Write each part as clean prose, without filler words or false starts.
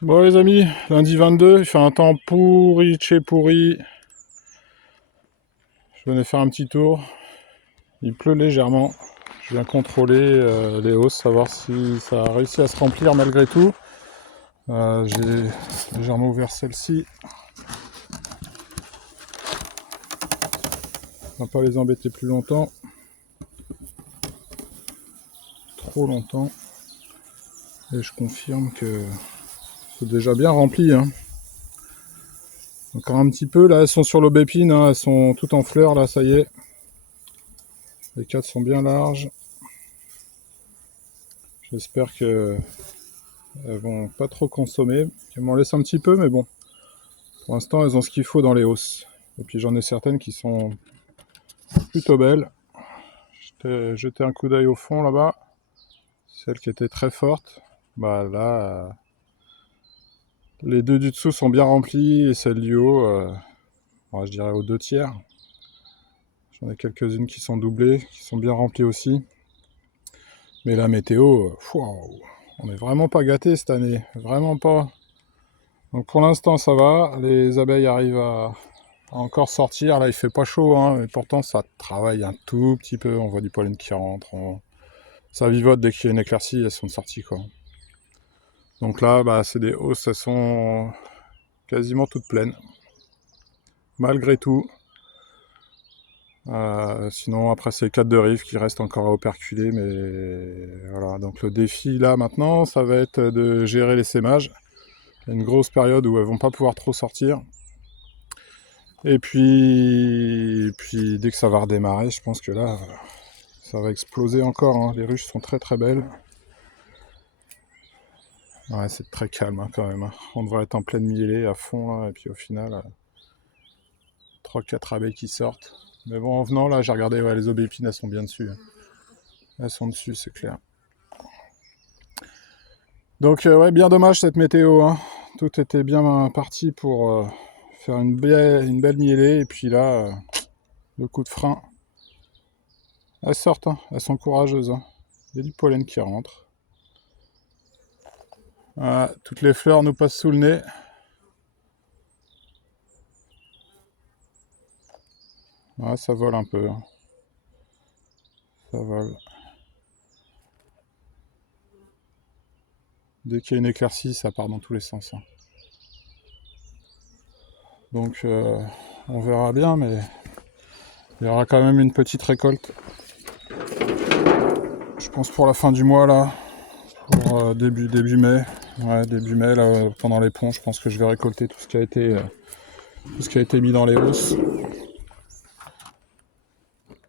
Bon les amis, lundi 22, il fait un temps pourri de chez pourri. Je venais faire un petit tour. Il pleut légèrement. Je viens contrôler les hausses, savoir si ça a réussi à se remplir malgré tout. J'ai légèrement ouvert celle-ci. On va pas les embêter plus longtemps. Trop longtemps. Et je confirme que c'est déjà bien rempli. Hein. Encore un petit peu, là elles sont sur l'aubépine, hein. Elles sont toutes en fleurs là, ça y est. Les 4 sont bien larges. J'espère que elles vont pas trop consommer. Elles m'en laissent un petit peu, mais bon. Pour l'instant, elles ont ce qu'il faut dans les hausses. Et puis j'en ai certaines qui sont plutôt belles. J'ai jeté un coup d'œil au fond là-bas. Celle qui était très forte. Bah là, les deux du dessous sont bien remplis et celle du haut, je dirais aux 2 tiers. J'en ai quelques-unes qui sont doublées, qui sont bien remplies aussi. Mais la météo, on est vraiment pas gâtés cette année. Vraiment pas. Donc pour l'instant ça va. Les abeilles arrivent à encore sortir. Là il fait pas chaud, hein, mais pourtant ça travaille un tout petit peu. On voit du pollen qui rentre. Ça vivote dès qu'il y a une éclaircie, elles sont sorties quoi. Donc là, bah, c'est des hausses, elles sont quasiment toutes pleines. Malgré tout. Sinon après c'est les 4 de rive qui restent encore à operculer, mais voilà. Donc le défi là maintenant, ça va être de gérer les sémages. Il y a une grosse période où elles vont pas pouvoir trop sortir. Et puis dès que ça va redémarrer, je pense que là, ça va exploser encore. Hein. Les ruches sont très très belles. Ouais, c'est très calme hein, quand même. Hein. On devrait être en pleine mielée à fond là, et puis au final, 3-4 abeilles qui sortent. Mais bon, en venant là, j'ai regardé, ouais, les aubépines, elles sont bien dessus. Hein. Elles sont dessus, c'est clair. Donc ouais, bien dommage cette météo. Hein. Tout était bien parti pour faire une belle mielée, et puis là, le coup de frein. Elles sortent, hein. Elles sont courageuses. Hein. Il y a du pollen qui rentre. Voilà, toutes les fleurs nous passent sous le nez. Ouais, ça vole un peu. Hein. Ça vole. Dès qu'il y a une éclaircie, ça part dans tous les sens. Hein. Donc on verra bien, mais il y aura quand même une petite récolte. Je pense pour la fin du mois là, pour début mai. Ouais, début mai, là, pendant les ponts, je pense que je vais récolter tout ce qui a été mis dans les hausses.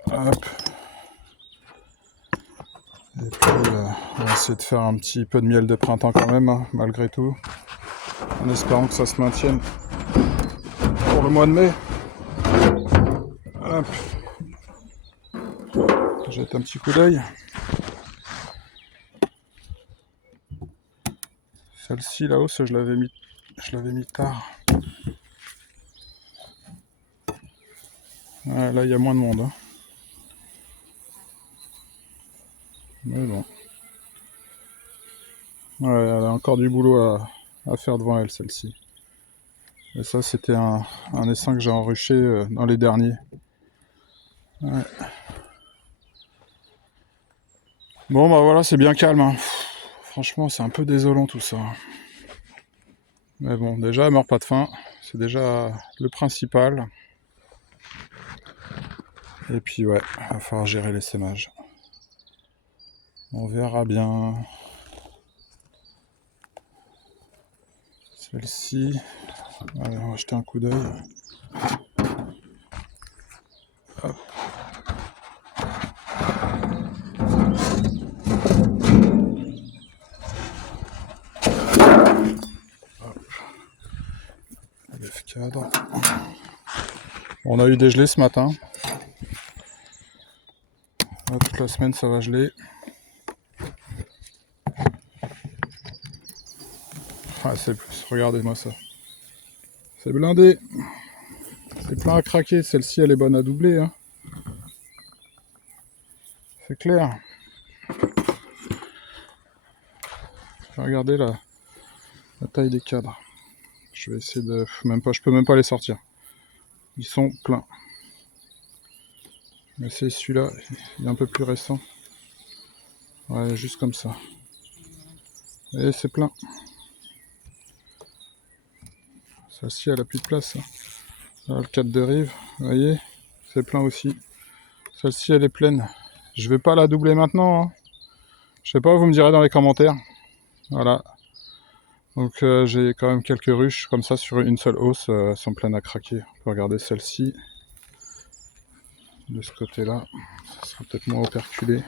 Hop. Et puis on va essayer de faire un petit peu de miel de printemps quand même, hein, malgré tout. En espérant que ça se maintienne pour le mois de mai. Hop. Jette un petit coup d'œil. Celle-ci là-haut, je l'avais mis tard. Ouais, là il y a moins de monde. Hein. Mais bon. Ouais, elle a encore du boulot à faire devant elle, celle-ci. Et ça, c'était un essaim que j'ai enruché dans les derniers. Ouais. Bon, bah voilà, c'est bien calme. Hein. Franchement, c'est un peu désolant tout ça. Mais bon, déjà, elle meurt pas de faim. C'est déjà le principal. Et puis, ouais, il va falloir gérer les sémages. On verra bien. Celle-ci. Allez, on va jeter un coup d'œil. Hop. Cadre. On a eu des gelées ce matin. Là, toute la semaine, ça va geler. Ah, c'est plus. Regardez-moi ça. C'est blindé. C'est plein à craquer. Celle-ci, elle est bonne à doubler. Hein. C'est clair. Regardez là. la taille des cadres. Je vais essayer de... je peux même pas les sortir. Ils sont pleins. Mais c'est celui-là, il est un peu plus récent. Ouais, juste comme ça. Et c'est plein. Celle-ci, elle a plus de place. Là, le cadre de rive, vous voyez, c'est plein aussi. Celle-ci, elle est pleine. Je vais pas la doubler maintenant. Hein. Je sais pas, vous me direz dans les commentaires. Voilà. Donc j'ai quand même quelques ruches comme ça sur une seule hausse, elles sont pleines à craquer. On peut regarder celle-ci. De ce côté-là, ça sera peut-être moins operculé.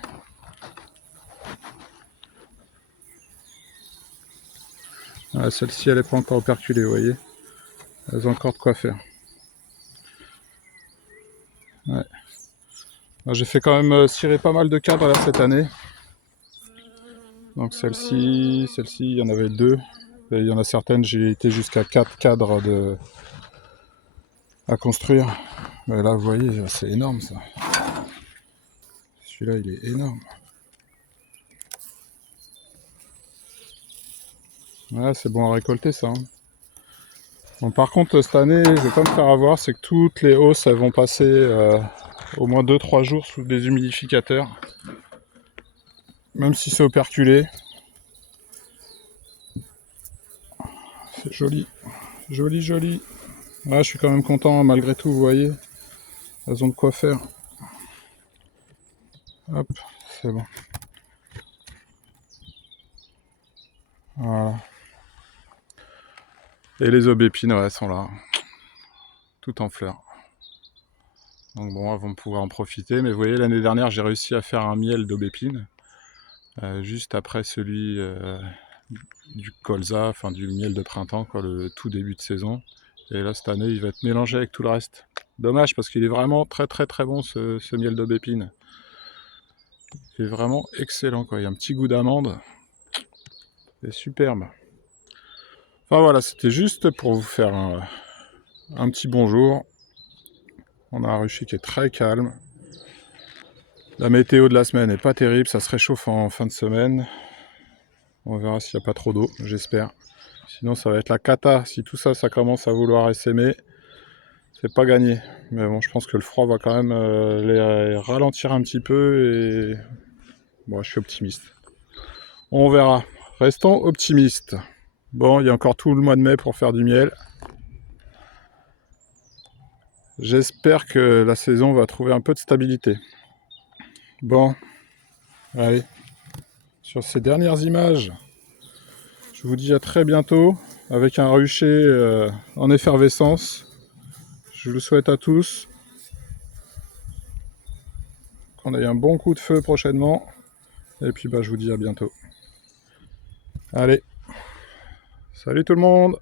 Ah, celle-ci, elle n'est pas encore operculée, vous voyez. Elles ont encore de quoi faire. Ouais. J'ai fait quand même cirer pas mal de cadres là cette année. Donc celle-ci, il y en avait 2. Et il y en a certaines, j'ai été jusqu'à 4 cadres à construire. Mais là, vous voyez, c'est énorme ça. Celui-là, il est énorme. Ouais, c'est bon à récolter ça. Hein. Bon, par contre, cette année, je vais pas me faire avoir, c'est que toutes les hausses, elles vont passer au moins 2-3 jours sous des humidificateurs. Même si c'est operculé. C'est joli. Joli, joli. Ouais, je suis quand même content malgré tout, vous voyez. Elles ont de quoi faire. Hop, c'est bon. Voilà. Et les aubépines, ouais, elles sont là. Tout en fleurs. Donc bon, elles vont pouvoir en profiter. Mais vous voyez, l'année dernière, j'ai réussi à faire un miel d'aubépines. Juste après celui du colza, enfin du miel de printemps, quoi, le tout début de saison. Et là, cette année, il va être mélangé avec tout le reste. Dommage, parce qu'il est vraiment très très très bon, ce miel d'aubépine. Il est vraiment excellent, quoi. Il y a un petit goût d'amande. C'est superbe. Enfin voilà, c'était juste pour vous faire un petit bonjour. On a un rucher qui est très calme. La météo de la semaine n'est pas terrible, ça se réchauffe en fin de semaine. On verra s'il n'y a pas trop d'eau, j'espère. Sinon ça va être la cata. Si tout ça, ça commence à vouloir essaimer, c'est pas gagné. Mais bon, je pense que le froid va quand même les ralentir un petit peu et bon, je suis optimiste. On verra. Restons optimistes. Bon, il y a encore tout le mois de mai pour faire du miel. J'espère que la saison va trouver un peu de stabilité. Bon, allez. Sur ces dernières images, je vous dis à très bientôt avec un rucher en effervescence. Je vous le souhaite à tous. Qu'on ait un bon coup de feu prochainement. Et puis je vous dis à bientôt. Allez, salut tout le monde!